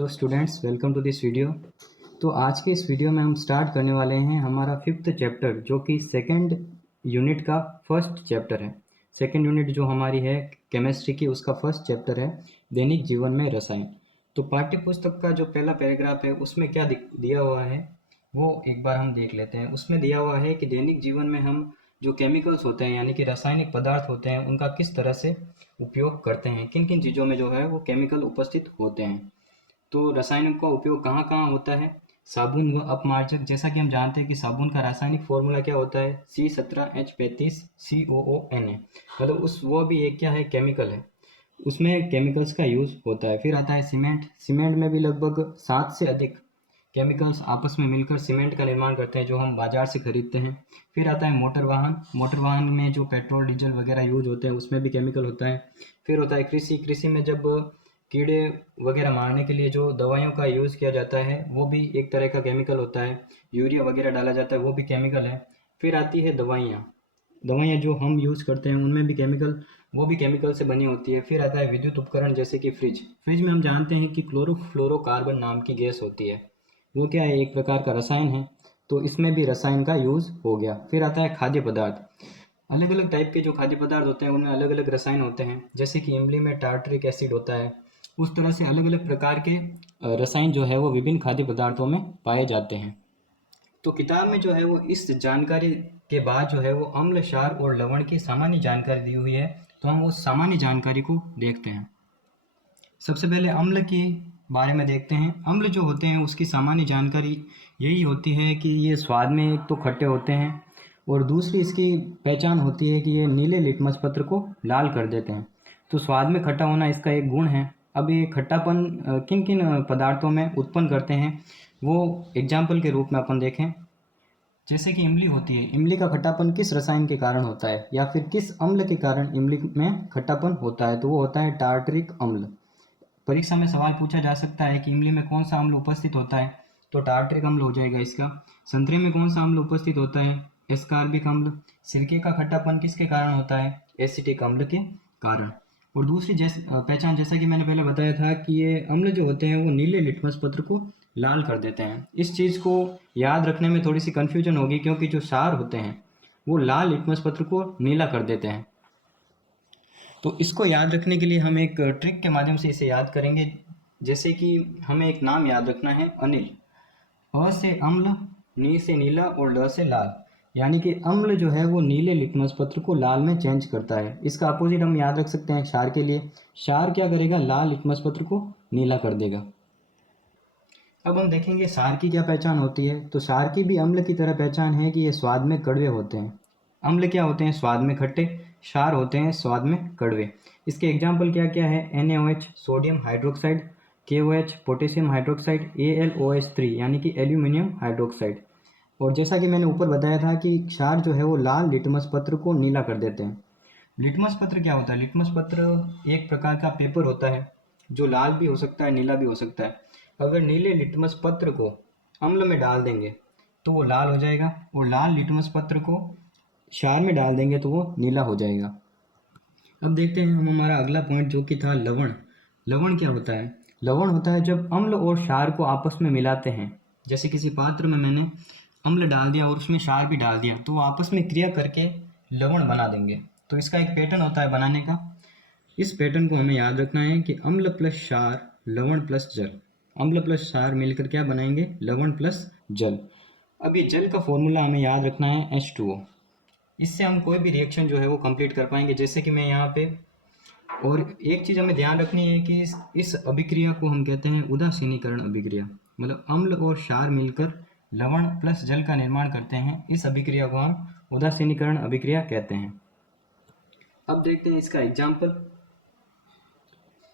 Hello students, welcome to this video. तो आज के इस वीडियो में हम स्टार्ट करने वाले हैं हमारा 5th चैप्टर, जो कि सेकंड यूनिट का फर्स्ट चैप्टर है। सेकंड यूनिट जो हमारी है केमिस्ट्री की, उसका फर्स्ट चैप्टर है दैनिक जीवन में रसायन। तो पाठ्य पुस्तक का जो पहला पैराग्राफ है उसमें क्या दिया हुआ है वो एक बार हम देख लेते हैं। उसमें दिया हुआ है कि दैनिक जीवन में हम जो केमिकल्स होते हैं यानी कि रासायनिक पदार्थ होते हैं उनका किस तरह से उपयोग करते हैं, किन किन चीज़ों में जो है वो केमिकल उपस्थित होते हैं। तो रसायनों का उपयोग कहाँ कहाँ होता है। साबुन व अपमार्जक, जैसा कि हम जानते हैं कि साबुन का रासायनिक फॉर्मूला क्या होता है, C17H35COONA। मतलब उस वो भी एक क्या है, केमिकल है, उसमें केमिकल्स का यूज़ होता है। फिर आता है सीमेंट। सीमेंट में भी लगभग 7 से अधिक केमिकल्स आपस में मिलकर सीमेंट का निर्माण करते हैं, जो हम बाजार से खरीदते हैं। फिर आता है मोटर वाहन। मोटर वाहन में जो पेट्रोल डीजल वगैरह यूज होते हैं उसमें भी केमिकल होता है। फिर होता है कृषि। कृषि में जब कीड़े वगैरह मारने के लिए जो दवाइयों का यूज़ किया जाता है वो भी एक तरह का केमिकल होता है। यूरिया वगैरह डाला जाता है वो भी केमिकल है। फिर आती है दवाइयाँ। दवाइयाँ जो हम यूज़ करते हैं उनमें भी केमिकल, वो भी केमिकल से बनी होती है। फिर आता है विद्युत उपकरण, जैसे कि फ्रिज। फ्रिज में हम जानते हैं कि क्लोरोफ्लोरोकार्बन नाम की गैस होती है, जो क्या है, एक प्रकार का रसायन है। तो इसमें भी रसायन का यूज़ हो गया। फिर आता है खाद्य पदार्थ। अलग अलग टाइप के जो खाद्य पदार्थ होते हैं उनमें अलग अलग रसायन होते हैं। जैसे कि इमली में टार्टरिक एसिड होता है, उस तरह से अलग अलग प्रकार के रसायन जो है वो विभिन्न खाद्य पदार्थों में पाए जाते हैं। तो किताब में जो है वो इस जानकारी के बाद जो है वो अम्ल, क्षार और लवण की सामान्य जानकारी दी हुई है। तो हम उस सामान्य जानकारी को देखते हैं। सबसे पहले अम्ल के बारे में देखते हैं। अम्ल जो होते हैं उसकी सामान्य जानकारी यही होती है कि ये स्वाद में एक तो खट्टे होते हैं, और दूसरी इसकी पहचान होती है कि ये नीले लिटमस पत्र को लाल कर देते हैं। तो स्वाद में खट्टा होना इसका एक गुण है। अब ये खट्टापन किन किन पदार्थों में उत्पन्न करते हैं वो एग्जाम्पल के रूप में अपन देखें। जैसे कि इमली होती है, इमली का खट्टापन किस रसायन के कारण होता है या फिर किस अम्ल के कारण इमली में खट्टापन होता है, तो वो होता है टार्टरिक अम्ल। परीक्षा में सवाल पूछा जा सकता है कि इमली में कौन सा अम्ल उपस्थित होता है, तो टार्टरिक अम्ल हो जाएगा इसका। संतरे में कौन सा अम्ल उपस्थित होता है, एस्कार्बिक अम्ल। सिरके का खट्टापन किसके कारण होता है, एसिटिक अम्ल के कारण। और दूसरी पहचान, जैसा कि मैंने पहले बताया था कि ये अम्ल जो होते हैं वो नीले लिटमस पत्र को लाल कर देते हैं। इस चीज़ को याद रखने में थोड़ी सी कन्फ्यूजन होगी, क्योंकि जो क्षार होते हैं वो लाल लिटमस पत्र को नीला कर देते हैं। तो इसको याद रखने के लिए हम एक ट्रिक के माध्यम से इसे याद करेंगे। जैसे कि हमें एक नाम याद रखना है, अनिल। अ से अम्ल, नी से नीला और ल से लाल। यानी कि अम्ल जो है वो नीले लिटमस पत्र को लाल में चेंज करता है। इसका अपोजिट हम याद रख सकते हैं क्षार के लिए। क्षार क्या करेगा, लाल लिटमस पत्र को नीला कर देगा। अब हम देखेंगे क्षार की क्या पहचान होती है। तो क्षार की भी अम्ल की तरह पहचान है कि ये स्वाद में कड़वे होते हैं। अम्ल क्या होते हैं, स्वाद में खट्टे। क्षार होते हैं स्वाद में कड़वे। इसके एग्जाम्पल क्या क्या है, NaOH sodium hydroxide, KOH potassium hydroxide, AlOH3 यानी कि एल्यूमिनियम हाइड्रोक्साइड। और जैसा कि मैंने ऊपर बताया था कि क्षार जो है वो लाल लिटमस पत्र को नीला कर देते हैं। लिटमस पत्र क्या होता है, लिटमस पत्र एक प्रकार का पेपर होता है जो लाल भी हो सकता है, नीला भी हो सकता है। अगर नीले लिटमस पत्र को अम्ल में डाल देंगे तो वो लाल हो जाएगा, और लाल लिटमस पत्र को क्षार में डाल देंगे तो वो नीला हो जाएगा। अब देखते हैं हम हमारा अगला पॉइंट, जो कि था लवण। लवण क्या होता है, लवण होता है जब अम्ल और क्षार को आपस में मिलाते हैं। जैसे किसी पात्र में मैंने अम्ल डाल दिया और उसमें क्षार भी डाल दिया, तो वो आपस में क्रिया करके लवण बना देंगे। तो इसका एक पैटर्न होता है बनाने का। इस पैटर्न को हमें याद रखना है कि अम्ल प्लस क्षार, लवण प्लस जल। अम्ल प्लस क्षार मिलकर क्या बनाएंगे, लवण प्लस जल। अब ये जल का फॉर्मूला हमें याद रखना है H2O। इससे हम कोई भी रिएक्शन जो है वो कंप्लीट कर पाएंगे। जैसे कि मैं यहाँ पे, और एक चीज़ हमें ध्यान रखनी है कि इस अभिक्रिया को हम कहते हैं उदासीनीकरण अभिक्रिया। मतलब अम्ल और क्षार मिलकर लवण प्लस जल का निर्माण करते हैं, इस अभिक्रिया को हम उदासीनीकरण अभिक्रिया कहते हैं। अब देखते हैं इसका एग्जाम्पल।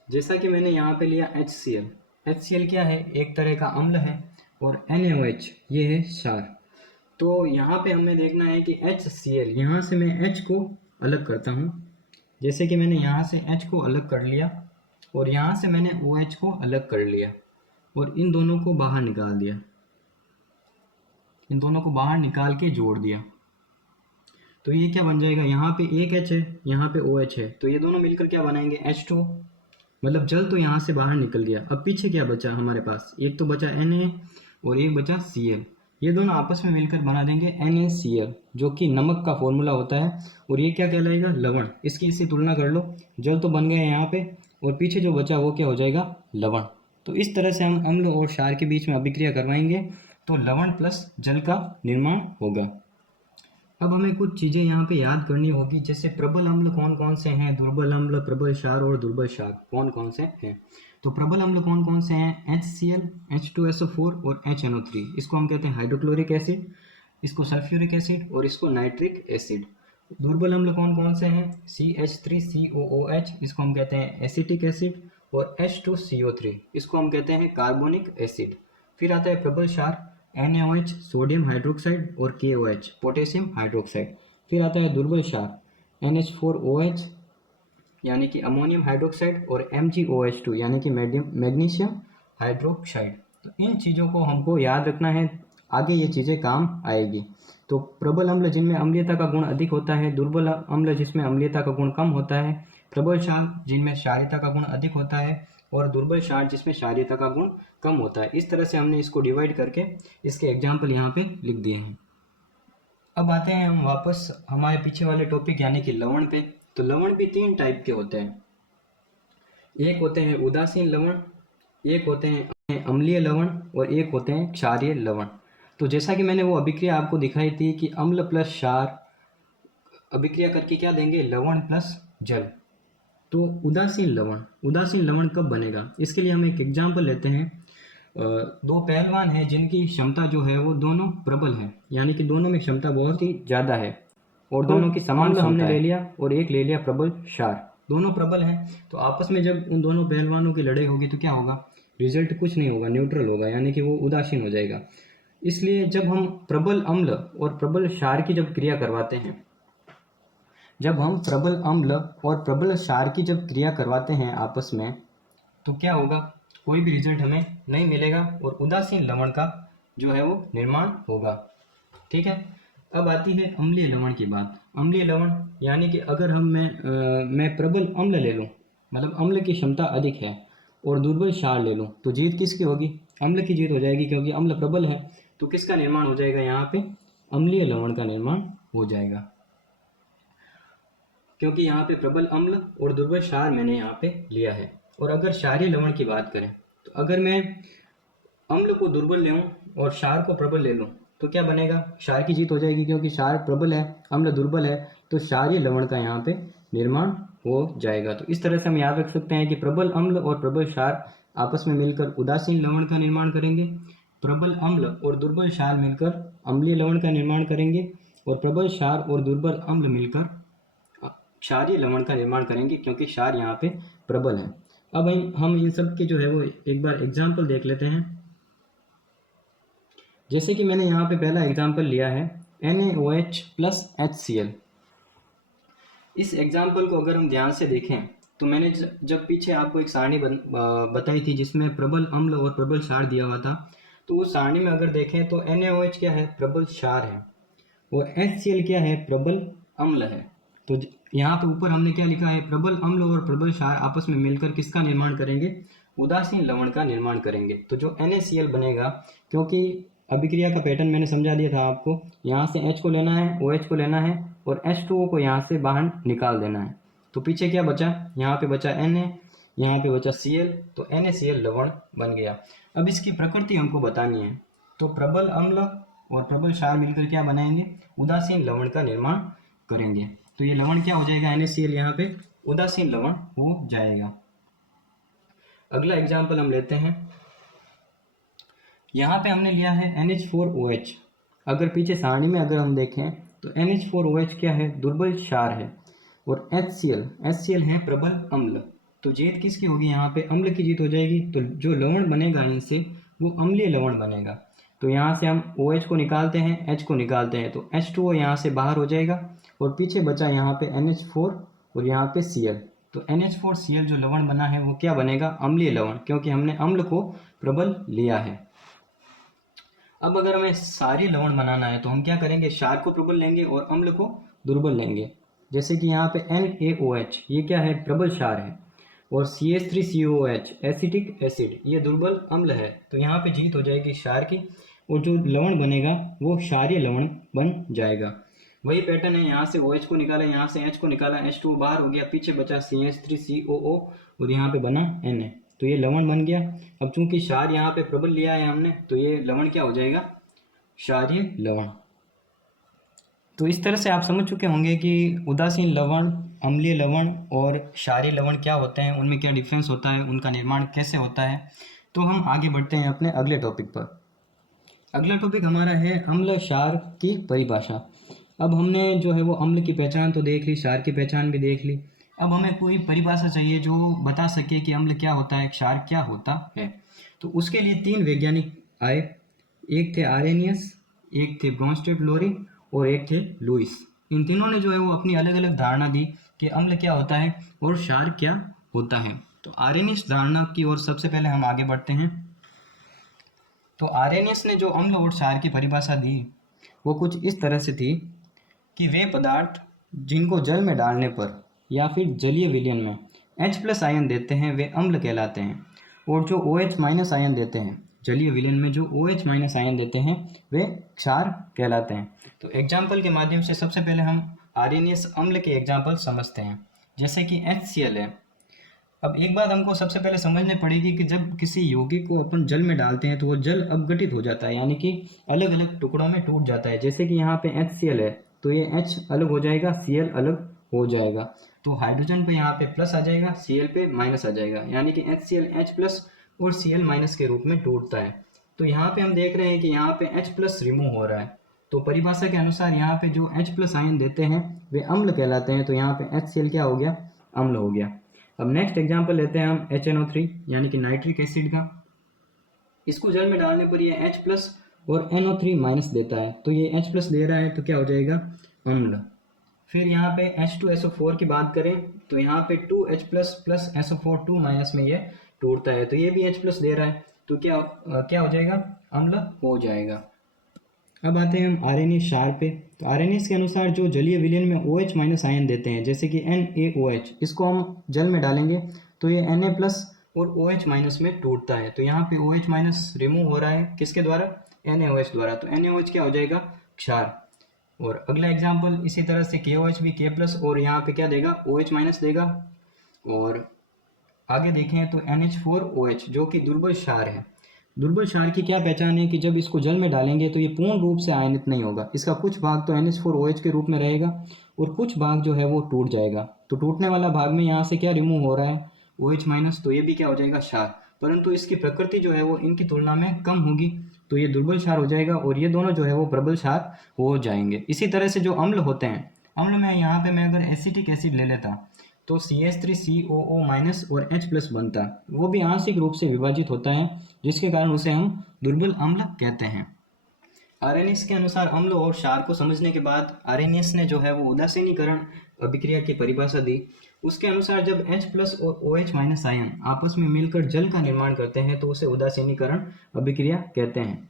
जैसा कि मैंने यहाँ पे लिया HCl। HCl क्या है, एक तरह का अम्ल है, और NaOH ये है क्षार। तो यहाँ पे हमें देखना है कि HCl, यहाँ से मैं H को अलग करता हूँ। जैसे कि मैंने यहाँ से H को अलग कर लिया और यहाँ से मैंने OH को अलग कर लिया, और इन दोनों को बाहर निकाल दिया, इन दोनों को बाहर निकाल के जोड़ दिया। तो ये क्या बन जाएगा, यहाँ पे एक H है, यहाँ पे OH है, तो ये दोनों मिलकर क्या बनाएंगे, H2O। मतलब जल तो यहाँ से बाहर निकल गया। अब पीछे क्या बचा हमारे पास, एक तो बचा Na और एक बचा Cl। ये दोनों आपस में मिलकर बना देंगे NaCl, जो कि नमक का फॉर्मूला होता है। और ये क्या कहलाएगा, लवण। इसकी इससे तुलना कर लो, जल तो बन गया यहाँ पे और पीछे जो बचा वो क्या हो जाएगा, लवण। तो इस तरह से हम अम्ल और क्षार के बीच में अभिक्रिया करवाएंगे तो लवण प्लस जल का निर्माण होगा। अब हमें कुछ चीज़ें यहाँ पे याद करनी होगी, जैसे प्रबल अम्ल कौन कौन से हैं, दुर्बल अम्ल, प्रबल क्षार और दुर्बल क्षार कौन कौन से हैं। तो प्रबल अम्ल कौन कौन से हैं, HCl, H2SO4 और HNO3। इसको हम कहते हैं हाइड्रोक्लोरिक एसिड, इसको सल्फ्यूरिक एसिड और इसको नाइट्रिक एसिड। दुर्बल अम्ल कौन कौन से हैं, CH3COOH, इसको हम कहते हैं एसिटिक एसिड, और H2CO3, इसको हम कहते हैं कार्बोनिक एसिड। फिर आता है प्रबल क्षार, NaOH सोडियम हाइड्रोक्साइड और KOH पोटेशियम हाइड्रोक्साइड। फिर आता है दुर्बल क्षार, NH4OH यानी कि अमोनियम हाइड्रोक्साइड और MgOH2 यानी कि मैग्नीशियम हाइड्रोक्साइड। तो इन चीज़ों को हमको याद रखना है, आगे ये चीज़ें काम आएगी। तो प्रबल अम्ल जिनमें अम्लीयता का गुण अधिक होता है, दुर्बल अम्ल जिसमें अम्लीयता का गुण कम होता है, प्रबल क्षार जिनमें क्षारीयता का गुण अधिक होता है, और दुर्बल क्षार जिसमें क्षारीयता का गुण कम होता है। इस तरह से हमने इसको डिवाइड करके इसके एग्जाम्पल यहाँ पे लिख दिए हैं। अब आते हैं हम वापस हमारे पीछे वाले टॉपिक यानी कि लवण पे। तो लवण भी 3 टाइप के होते हैं, एक होते हैं उदासीन लवण, एक होते हैं अम्लीय लवण और एक होते हैं क्षारीय लवण। तो जैसा कि मैंने वो अभिक्रिया आपको दिखाई थी कि अम्ल प्लस क्षार अभिक्रिया करके क्या देंगे, लवण प्लस जल। तो उदासीन लवण कब बनेगा, इसके लिए हम एक एग्जाम्पल लेते हैं। दो पहलवान हैं जिनकी क्षमता जो है वो दोनों प्रबल है, यानी कि दोनों में क्षमता बहुत ही ज़्यादा है और दोनों की समान हमने ले लिया और एक ले लिया प्रबल क्षार। दोनों प्रबल हैं, तो आपस में जब उन दोनों पहलवानों की लड़ाई होगी तो क्या होगा, रिजल्ट कुछ नहीं होगा, न्यूट्रल होगा, यानी कि वो उदासीन हो जाएगा। इसलिए जब हम प्रबल अम्ल और प्रबल क्षार की जब क्रिया करवाते हैं, जब हम प्रबल अम्ल और प्रबल क्षार की जब क्रिया करवाते हैं आपस में, तो क्या होगा, कोई भी रिजल्ट हमें नहीं मिलेगा और उदासीन लवण का जो है वो निर्माण होगा। ठीक है। अब आती है अम्लीय लवण की बात। अम्लीय लवण यानी कि अगर मैं प्रबल अम्ल ले लूँ, मतलब अम्ल की क्षमता अधिक है, और दुर्बल क्षार ले लूँ, तो जीत किसकी होगी, अम्ल की जीत हो जाएगी, क्योंकि अम्ल प्रबल है। तो किसका निर्माण हो जाएगा, यहाँ पे अम्लीय लवण का निर्माण हो जाएगा, क्योंकि यहाँ पे प्रबल अम्ल और दुर्बल क्षार मैंने यहाँ पे लिया है। और अगर क्षारीय लवण की बात करें, तो अगर मैं अम्ल को दुर्बल ले और क्षार को प्रबल ले लूँ तो क्या बनेगा, क्षार की जीत हो जाएगी, क्योंकि क्षार प्रबल है, अम्ल दुर्बल है, तो क्षारीय लवण का यहाँ पे निर्माण हो जाएगा। तो इस तरह से हम याद रख सकते हैं कि प्रबल अम्ल और प्रबल क्षार आपस में मिलकर उदासीन लवण का निर्माण करेंगे, प्रबल अम्ल और दुर्बल क्षार मिलकर अम्लीय लवण का निर्माण करेंगे, और प्रबल क्षार और दुर्बल अम्ल मिलकर क्षारीय लवण का निर्माण करेंगे, क्योंकि क्षार यहाँ पे प्रबल है। अब हम इन सब के जो है वो एक बार एग्जाम्पल देख लेते हैं। जैसे कि मैंने यहाँ पे पहला एग्जाम्पल लिया है NaOH प्लस HCl। इस एग्जाम्पल को अगर हम ध्यान से देखें तो मैंने जब पीछे आपको एक सारणी बताई थी जिसमें प्रबल अम्ल और प्रबल क्षार दिया हुआ था, तो उस सारणी में अगर देखें तो NaOH क्या है, प्रबल क्षार है, और HCl क्या है, प्रबल अम्ल है। तो यहाँ पे ऊपर हमने क्या लिखा है, प्रबल अम्ल और प्रबल क्षार आपस में मिलकर किसका निर्माण करेंगे, उदासीन लवण का निर्माण करेंगे। तो जो NaCl बनेगा, क्योंकि अभिक्रिया का पैटर्न मैंने समझा दिया था आपको, यहाँ से H को लेना है, OH को लेना है और H2O को यहाँ से बाहर निकाल देना है। तो पीछे क्या बचा, यहाँ पे बचा Na, यहाँ पे बचा Cl, तो NaCl लवण बन गया। अब इसकी प्रकृति हमको बतानी है, तो प्रबल अम्ल और प्रबल क्षार मिलकर क्या बनाएंगे, उदासीन लवण का निर्माण करेंगे। तो ये लवण क्या हो जाएगा, NaCl यहाँ पे उदासीन लवण हो जाएगा। अगला एग्जाम्पल हम लेते हैं। यहाँ पे हमने लिया है NH4OH। अगर पीछे सारणी में अगर हम देखें तो NH4OH क्या है, दुर्बल क्षार है, और HCl है प्रबल अम्ल। तो जीत किसकी होगी, यहाँ पे अम्ल की जीत हो जाएगी। तो जो लवण बनेगा इनसे वो अम्लीय लवण बनेगा। तो यहाँ से हम OH को निकालते हैं, H को निकालते हैं, तो H2O यहाँ से बाहर हो जाएगा और पीछे बचा यहाँ पे NH4 और यहाँ पे Cl। तो NH4Cl जो लवण बना है वो क्या बनेगा, अम्लीय लवण, क्योंकि हमने अम्ल को प्रबल लिया है। अब अगर हमें क्षारीय लवण बनाना है तो हम क्या करेंगे, क्षार को प्रबल लेंगे और अम्ल को दुर्बल लेंगे। जैसे कि यहाँ पे NaOH ये क्या है, प्रबल क्षार है, और CH3COOH एसिटिक एसिड ये दुर्बल अम्ल है, तो यहाँ पे जीत हो जाएगी क्षार की, और जो लवण बनेगा वो क्षारीय लवण बन जाएगा। वही पैटर्न है, यहाँ से OH को निकाला, यहाँ से H को निकाला, H2 बाहर हो गया, पीछे बचा CH3COO और यहाँ पे बना Na, तो ये लवण बन गया। अब चूंकि क्षार यहाँ पे प्रबल लिया है हमने, तो ये लवण क्या हो जाएगा, क्षारीय लवण। तो इस तरह से आप समझ चुके होंगे कि उदासीन लवण, अम्लीय लवण और क्षारीय लवण क्या होते हैं, उनमें क्या डिफरेंस होता है, उनका निर्माण कैसे होता है। तो हम आगे बढ़ते हैं अपने अगले टॉपिक पर। अगला टॉपिक हमारा है अम्ल क्षार की परिभाषा। अब हमने जो है वो अम्ल की पहचान तो देख ली, क्षार की पहचान भी देख ली। अब हमें कोई परिभाषा चाहिए जो बता सके कि अम्ल क्या होता है, क्षार क्या होता है। तो उसके लिए 3 वैज्ञानिक आए, एक थे आर्रेनियस, एक थे ब्रोंस्टेड-लोरी और एक थे लुईस। इन तीनों ने जो है वो अपनी अलग अलग धारणा दी कि अम्ल क्या होता है और क्षार क्या होता है। तो आर्रेनियस धारणा की ओर सबसे पहले हम आगे बढ़ते हैं। तो आर्रेनियस ने जो अम्ल और क्षार की परिभाषा दी वो कुछ इस तरह से थी कि वे पदार्थ जिनको जल में डालने पर या फिर जलीय विलयन में H+ आयन देते हैं वे अम्ल कहलाते हैं, और जो OH- आयन देते हैं, जलीय विलयन में जो OH- आयन देते हैं वे क्षार कहलाते हैं। तो एग्जाम्पल के माध्यम से सबसे पहले हम आर्रेनियस अम्ल के एग्जाम्पल समझते हैं, जैसे कि HCl है। अब एक बात हमको सबसे पहले समझनी पड़ेगी कि जब किसी यौगिक को अपन जल में डालते हैं तो वो जल अपघटित हो जाता है, यानी कि अलग अलग टुकड़ों में टूट जाता है। जैसे कि यहाँ पे HCl है तो ये H अलग हो जाएगा, Cl अलग हो जाएगा, तो हाइड्रोजन पे यहाँ पे प्लस आ जाएगा, Cl पे माइनस आ जाएगा, यानी कि HCl H+ और Cl- के रूप में टूटता है। तो यहाँ पे हम देख रहे हैं कि यहाँ पे H+ रिमूव हो रहा है। तो परिभाषा के अनुसार यहाँ पे जो H+ आयन देते हैं वे अम्ल कहलाते हैं, तो यहाँ पे HCl क्या हो गया, अम्ल हो गया। अब नेक्स्ट एग्जाम्पल लेते हैं हम HNO3 यानी कि नाइट्रिक एसिड का। इसको जल में डालने पर ये H+ और NO3- देता है, तो ये H+ दे रहा है तो क्या हो जाएगा, अम्ल। फिर यहाँ पे H2SO4 की बात करें तो यहाँ पे 2H+ प्लस SO4 2- में ये टूटता है, तो ये भी H+ दे रहा है, तो क्या हो जाएगा, अम्ल हो जाएगा। अब आते हैं हम आर्रेनियस क्षार पे। तो आर्रेनियस के अनुसार जो जलीय विलयन में OH- आयन देते हैं, जैसे कि NaOH, इसको हम जल में डालेंगे तो ये Na+ और OH- में टूटता है, तो यहाँ पे OH- रिमूव हो रहा है, किसके द्वारा, NaOH द्वारा, तो NaOH क्या हो जाएगा, क्षार। और अगला एग्जाम्पल इसी तरह से KOH भी K+ और यहाँ पे क्या देगा, OH- देगा। और आगे देखें तो NH4OH जो कि दुर्बल क्षार है। दुर्बल क्षार की क्या पहचान है कि जब इसको जल में डालेंगे तो ये पूर्ण रूप से आयनित नहीं होगा, इसका कुछ भाग तो NH4OH के रूप में रहेगा और कुछ भाग जो है वो टूट जाएगा। तो टूटने वाला भाग में यहाँ से क्या रिमूव हो रहा है, OH-, तो ये भी क्या हो जाएगा, क्षार, परंतु इसकी प्रकृति जो है वो इनकी तुलना में कम होगी, तो ये दुर्बल क्षार हो जाएगा और ये दोनों जो है वो प्रबल क्षार हो जाएंगे। इसी तरह से जो अम्ल होते हैं, अम्ल में यहाँ पे मैं अगर एसिटिक एसिड ले लेता तो CH3COO- और H+ बनता, वो भी आंशिक रूप से विभाजित होता है, जिसके कारण उसे हम दुर्बल अम्ल कहते हैं। आर्रेनियस के अनुसार अम्ल और क्षार को समझने के बाद आर्रेनियस ने जो है वो उदासीनीकरण अभिक्रिया की परिभाषा दी। उसके अनुसार जब H+ और OH- आयन आपस में मिलकर जल का निर्माण करते हैं तो उसे उदासीनीकरण अभिक्रिया कहते हैं।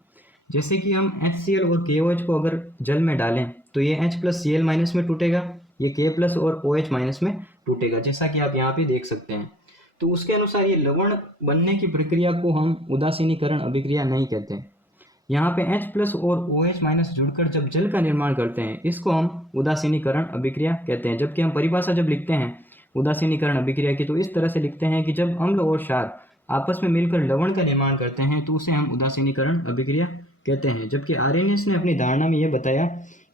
जैसे कि हम HCl और KOH को अगर जल में डालें तो ये H+ Cl- में टूटेगा, ये K+ और OH- में टूटेगा, जैसा कि आप यहाँ पे देख सकते हैं। तो उसके अनुसार ये लवण बनने की प्रक्रिया को हम उदासीनीकरण अभिक्रिया नहीं कहते। यहाँ पे H+ और OH- जुड़कर जब जल का निर्माण करते हैं इसको हम उदासीनीकरण अभिक्रिया कहते हैं। जबकि हम परिभाषा जब लिखते हैं उदासीनीकरण अभिक्रिया की तो इस तरह से लिखते हैं कि जब अम्ल और क्षार आपस में मिलकर लवण का निर्माण करते हैं तो उसे हम उदासीनीकरण अभिक्रिया कहते हैं। जबकि आर्रेनियस ने अपनी धारणा में यह बताया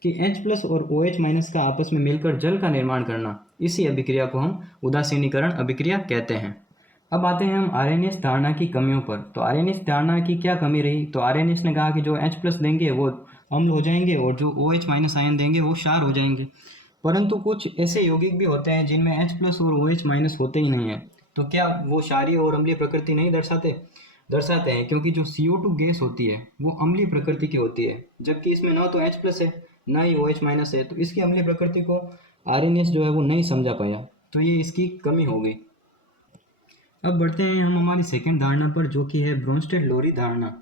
कि H+ और OH- का आपस में मिलकर जल का निर्माण करना, इसी अभिक्रिया को हम उदासीनीकरण अभिक्रिया कहते हैं। अब आते हैं हम आर्रेनियस धारणा की कमियों पर। तो आर्रेनियस धारणा की क्या कमी रही, तो आर्रेनियस ने कहा कि जो H+ देंगे वो अम्ल हो जाएंगे और जो OH- आयन देंगे वो क्षार हो जाएंगे। परंतु कुछ ऐसे यौगिक भी होते हैं जिनमें H+ और OH- होते ही नहीं है, तो क्या वो क्षारीय और अम्लीय प्रकृति नहीं दर्शाते हैं, क्योंकि जो CO2 गैस होती है वो अम्लीय प्रकृति की होती है, जबकि इसमें ना तो H+ है ना ही OH- है, तो इसकी अम्लीय प्रकृति को आर्रेनियस जो है वो नहीं समझा पाया, तो ये इसकी कमी हो गई। अब बढ़ते हैं हम हमारी सेकंड धारणा पर, जो कि है ब्रोंस्टेड-लोरी धारणा।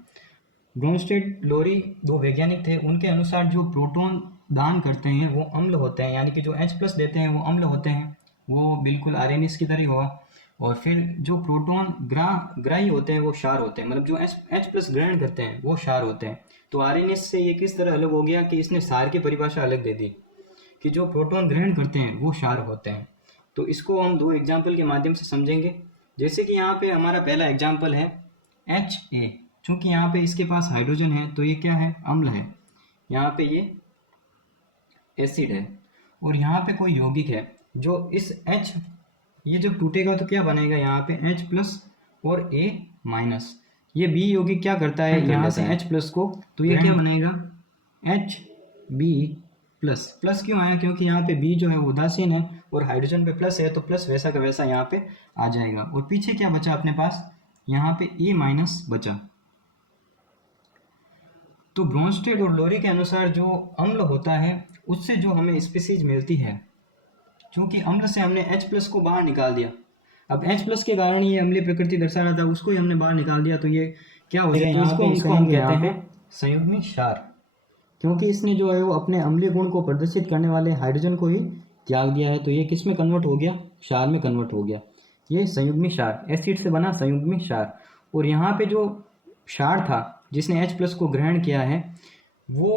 ब्रोंस्टेड-लोरी 2 वैज्ञानिक थे, उनके अनुसार जो प्रोटॉन दान करते हैं वो अम्ल होते हैं, यानी कि जो H+ देते हैं वो अम्ल होते हैं, वो बिल्कुल आर्रेनियस की तरह हुआ। और फिर जो प्रोटॉन ग्राही होते हैं वो क्षार होते हैं, मतलब जो H प्लस ग्रहण करते हैं वो क्षार होते हैं। तो RNS से ये किस तरह अलग हो गया कि इसने क्षार की परिभाषा अलग दे दी कि जो प्रोटॉन ग्रहण करते हैं वो क्षार होते हैं। तो इसको हम दो एग्जाम्पल के माध्यम से समझेंगे। जैसे कि यहाँ पे हमारा पहला एग्जाम्पल है HA। चूँकि यहाँ पे इसके पास हाइड्रोजन है तो ये क्या है, अम्ल है। यहाँ पे ये एसिड है। और यहाँ पे कोई यौगिक है जो इस H, ये जब टूटेगा तो क्या बनेगा, यहाँ पे H प्लस और A माइनस। ये B यौगिक क्या करता है, यहाँ से H प्लस को, तो ये क्या बनेगा, HB प्लस। प्लस क्यों आया, क्योंकि यहाँ पे B जो है वो उदासीन है और हाइड्रोजन पे प्लस है, तो प्लस वैसा का वैसा यहाँ पे आ जाएगा। और पीछे क्या बचा अपने पास, यहाँ पे A माइनस बचा। तो ब्रोंस्टेड और लोरी के अनुसार जो अम्ल होता है उससे जो हमें स्पीसीज मिलती है, क्योंकि अम्ल से हमने H प्लस को बाहर निकाल दिया। अब H प्लस के कारण ये अम्लीय प्रकृति दर्शा रहा था, उसको ही हमने बाहर निकाल दिया, तो ये क्या हो जाएगा, इसको हम कहते हैं संयुग्मी क्षार, क्योंकि इसने जो है वो अपने अम्लीय गुण को प्रदर्शित करने वाले हाइड्रोजन को ही त्याग दिया है। तो ये किस में कन्वर्ट हो गया, क्षार में कन्वर्ट हो गया। ये संयुग्मी क्षार, एसिड से बना संयुग्मी क्षार। और यहाँ पे जो क्षार था जिसने H प्लस को ग्रहण किया है, वो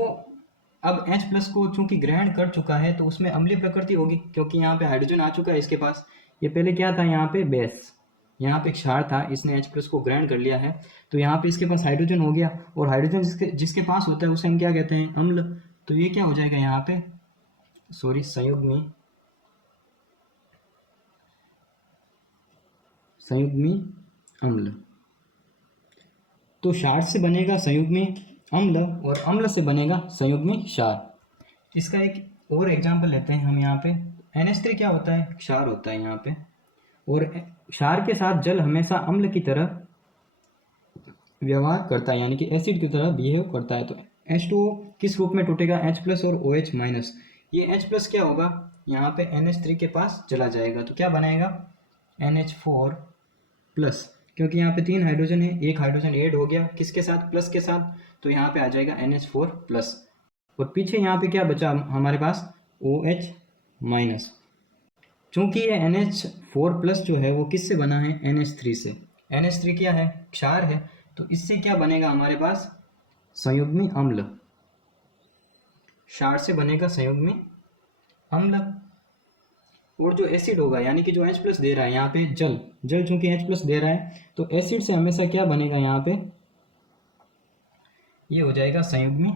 अब H प्लस को चूंकि ग्रहण कर चुका है तो उसमें अम्लीय प्रकृति होगी, क्योंकि यहाँ पे हाइड्रोजन आ चुका है इसके पास। ये पहले क्या था, यहाँ पे बेस, यहाँ पे क्षार था, इसने H प्लस को ग्रहण कर लिया है, तो यहाँ पे इसके पास हाइड्रोजन हो गया। और हाइड्रोजन जिसके पास होता है उसे हम क्या कहते हैं, अम्ल। तो ये क्या हो जाएगा यहाँ पे, संयुग्मी अम्ल। तो क्षार से बनेगा संयुग्मी अम्ल और अम्ल से बनेगा संयुग्मी क्षार। इसका एक और एग्जांपल लेते हैं हम। यहाँ पे NH3 क्या होता है, क्षार होता है यहाँ पे। और क्षार के साथ जल हमेशा अम्ल की तरह व्यवहार करता है, यानी कि एसिड की तरह बिहेव करता है। तो H2O किस रूप में टूटेगा, H प्लस और OH माइनस। ये H प्लस क्या होगा, यहाँ पे NH3 के पास चला जाएगा, तो क्या बनाएगा, NH4 प्लस, क्योंकि यहाँ पे 3 हाइड्रोजन है, एक हाइड्रोजन ऐड हो गया किसके साथ, प्लस के साथ, तो यहाँ पे आ जाएगा NH4 प्लस। और पीछे यहाँ पे क्या बचा हमारे पास, OH माइनस। चूंकि ये NH4 प्लस जो है वो किससे बना है, NH3 से। NH3 क्या है, क्षार है, तो इससे क्या बनेगा हमारे पास, संयुग्मी अम्ल। क्षार से बनेगा संयुग्मी अम्ल। और जो एसिड होगा, यानी कि जो H प्लस दे रहा है यहाँ पे, जल चूंकि H प्लस दे रहा है, तो एसिड से हमेशा क्या बनेगा यहाँ पे, ये हो जाएगा संयुग्मी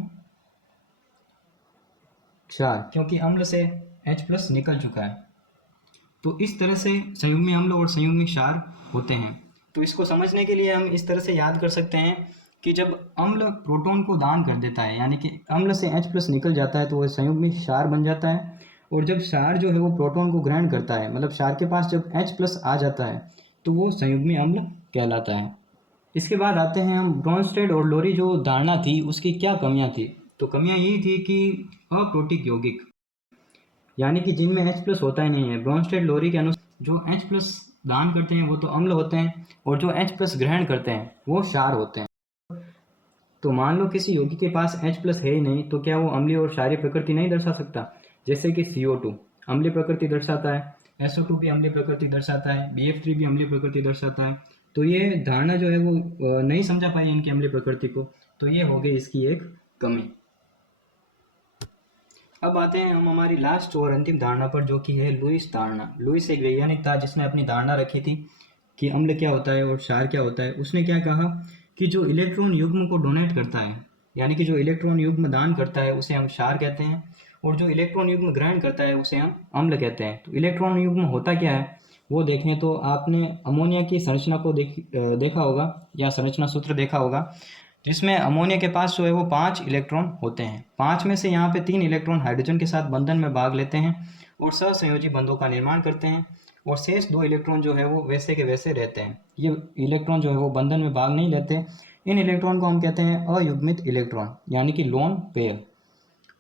क्षार, क्योंकि अम्ल से H प्लस निकल चुका है। तो इस तरह से संयुग्मी अम्ल और संयुग्मी क्षार होते हैं। तो इसको समझने के लिए हम इस तरह से याद कर सकते हैं कि जब अम्ल प्रोटॉन को दान कर देता है, यानी कि अम्ल से H प्लस निकल जाता है, तो वह संयुग्मी क्षार बन जाता है। और जब क्षार जो है वो प्रोटॉन को ग्रहण करता है, मतलब क्षार के पास जब H प्लस आ जाता है, तो वो संयुग्मी अम्ल कहलाता है। इसके बाद आते हैं हम ब्रोंस्टेड और लोरी जो धारणा थी उसकी क्या कमियां थी। तो कमियां यही थी कि अप्रोटिक यौगिक, यानी कि जिनमें H प्लस होता ही नहीं है। ब्रोंस्टेड लोरी के अनुसार जो H प्लस दान करते हैं वो तो अम्ल होते हैं, और जो H प्लस ग्रहण करते हैं वो क्षार होते हैं। तो मान लो किसी यौगिक के पास H प्लस है ही नहीं, तो क्या वो अम्लीय और क्षारीय प्रकृति नहीं दर्शा सकता। जैसे कि CO2 अम्लीय प्रकृति दर्शाता है, SO2 भी अम्लीय प्रकृति दर्शाता है, BF3 भी अम्लीय प्रकृति दर्शाता है। तो ये धारणा जो है वो नहीं समझा पाई इनकी अम्लीय प्रकृति को, तो ये हो गई इसकी एक कमी। अब आते हैं हम हमारी लास्ट और अंतिम धारणा पर, जो कि है लुईस धारणा। लुईस एक वैज्ञानिक था जिसने अपनी धारणा रखी थी कि अम्ल क्या होता है और क्षार क्या होता है। उसने क्या कहा कि जो इलेक्ट्रॉन युग्म को डोनेट करता है, यानी कि जो इलेक्ट्रॉन युग्म दान करता है उसे हम क्षार कहते हैं, और जो इलेक्ट्रॉन युग्म ग्रहण करता है उसे हम अम्ल कहते हैं। तो इलेक्ट्रॉन युग्म होता क्या है वो देखें तो आपने अमोनिया की संरचना को देखा होगा, या संरचना सूत्र देखा होगा, जिसमें अमोनिया के पास जो है वो 5 इलेक्ट्रॉन होते हैं। 5 में से यहाँ पे 3 इलेक्ट्रॉन हाइड्रोजन के साथ बंधन में भाग लेते हैं और सहसंयोजी बंधों का निर्माण करते हैं, और शेष 2 इलेक्ट्रॉन जो है वो वैसे के वैसे रहते हैं। ये इलेक्ट्रॉन जो है वो बंधन में भाग नहीं लेते। इन इलेक्ट्रॉन को हम कहते हैं अयुग्मित इलेक्ट्रॉन, यानी कि लोन पेयर।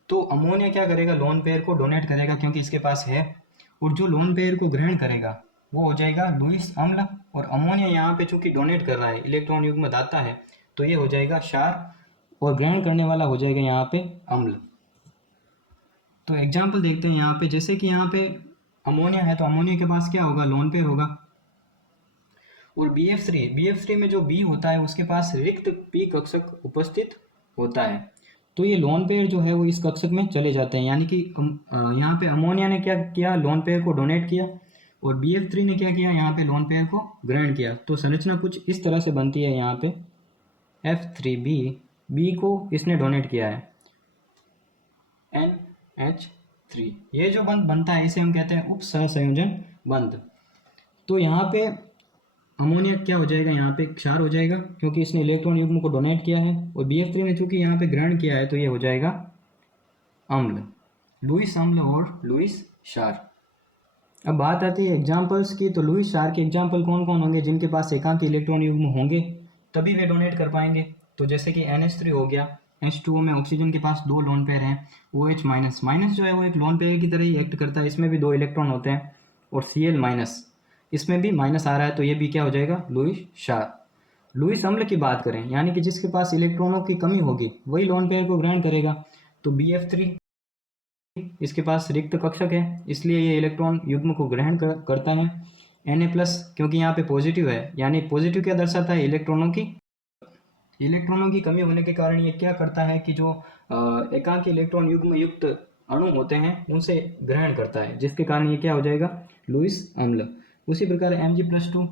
तो अमोनिया क्या करेगा, लोन पेयर को डोनेट करेगा क्योंकि इसके पास है, और जो लोन पेयर को ग्रहण करेगा वो हो जाएगा लुईस अम्ल। और अमोनिया यहाँ पे चूंकि डोनेट कर रहा है, इलेक्ट्रॉन युग्म दाता है, तो ये हो जाएगा क्षार, और ग्रहण करने वाला हो जाएगा यहाँ पे अम्ल। तो एग्जाम्पल देखते हैं यहाँ पे, जैसे कि यहाँ पे अमोनिया है तो अमोनिया के पास क्या होगा, लोन पेयर होगा। और BF3 में जो B होता है उसके पास रिक्त P कक्षक उपस्थित होता है। तो ये लोन पेयर जो है वो इस कक्षक में चले जाते हैं, यानी कि यहाँ पे अमोनिया ने क्या किया, लोन पेयर को डोनेट किया, और BF3 ने क्या किया, यहाँ पे लोन पेयर को ग्रहण किया। तो संरचना कुछ इस तरह से बनती है। यहाँ पे F3B, B को इसने डोनेट किया है, NH3। ये जो बंध बनता है इसे हम कहते हैं उप सहसंयोजन बंध। तो यहाँ पे अमोनिया क्या हो जाएगा, यहाँ पे क्षार हो जाएगा क्योंकि इसने इलेक्ट्रॉन युग्म को डोनेट किया है, और BF3 ने चूंकि यहाँ पे ग्रहण किया है तो ये हो जाएगा अम्ल, लुईस अम्ल और लुईस क्षार। अब बात आती है एग्जाम्पल्स की। तो लुईस क्षार के एग्जाम्पल कौन कौन होंगे? जिनके पास एकांक इलेक्ट्रॉन युग्म होंगे तभी वे डोनेट कर पाएंगे। तो जैसे कि NH3 हो गया, H2O में ऑक्सीजन के पास 2 लोन पेयर हैं, OH माइनस जो है वो एक लोन पेयर की तरह ही एक्ट करता है, इसमें भी 2 इलेक्ट्रॉन होते हैं, और Cl माइनस, इसमें भी माइनस आ रहा है, तो ये भी क्या हो जाएगा, लुईस क्षार। लुईस अम्ल की बात करें, यानी कि जिसके पास इलेक्ट्रॉनों की कमी होगी वही लोन पेयर को ग्रहण करेगा। तो BF3 इसके पास रिक्त कक्षक है, इसलिए ये इलेक्ट्रॉन युग्म को ग्रहण करता है। Na+ क्योंकि यहाँ पे पॉजिटिव है, यानी पॉजिटिव क्या दर्शाता है, इलेक्ट्रॉनों की कमी होने के कारण ये क्या करता है कि जो एकांक इलेक्ट्रॉन युग्म युक्त अणु होते हैं उनसे ग्रहण करता है, जिसके कारण ये क्या हो जाएगा, लुईस अम्ल। उसी प्रकार Mg+2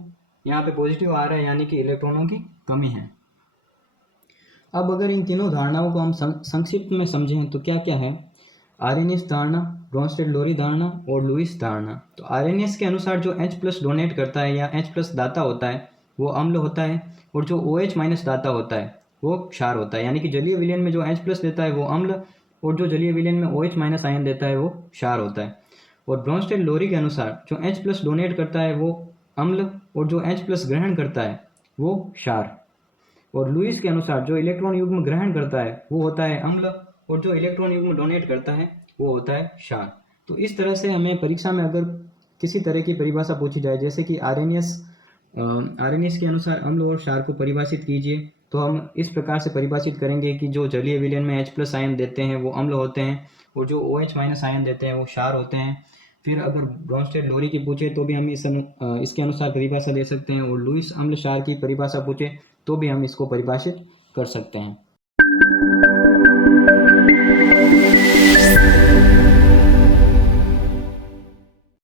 यहाँ पे पॉजिटिव आ रहा है, यानी कि इलेक्ट्रॉनों की कमी है। अब अगर इन तीनों धारणाओं को हम संक्षिप्त में समझें तो क्या क्या है, आर्रेनियस धारणा, ब्रोंस्टेड-लोरी धारणा और लुईस धारणा। तो आर्रेनियस के अनुसार जो H+ डोनेट करता है या H+ दाता होता है वो अम्ल होता है, और जो OH- दाता होता है वो क्षार होता है, यानी कि जलीय विलयन में जो H+ देता है वो अम्ल, और जो जलीय विलयन में OH- आयन देता है वो क्षार होता है। और ब्रोंस्टेड-लोरी के अनुसार जो H+ डोनेट करता है वो अम्ल, और जो H+ ग्रहण करता है वो क्षार। और लुईस के अनुसार जो इलेक्ट्रॉन युग्म ग्रहण करता है वो होता है अम्ल, और जो इलेक्ट्रॉन युग्म डोनेट करता है वो होता है क्षार। तो इस तरह से हमें परीक्षा में अगर किसी तरह की परिभाषा पूछी जाए, जैसे कि आर्रेनियस के अनुसार अम्ल और क्षार को परिभाषित कीजिए, तो हम इस प्रकार से परिभाषित करेंगे कि जो जलीय विलयन में H+ आयन देते हैं वो अम्ल होते हैं, और जो OH- आयन देते हैं वो क्षार होते हैं। फिर अगर ब्रोंस्टेड-लोरी की पूछे तो भी हम इसके अनुसार परिभाषा दे सकते हैं, और लुईस अम्ल क्षार की परिभाषा पूछे तो भी हम इसको परिभाषित कर सकते हैं।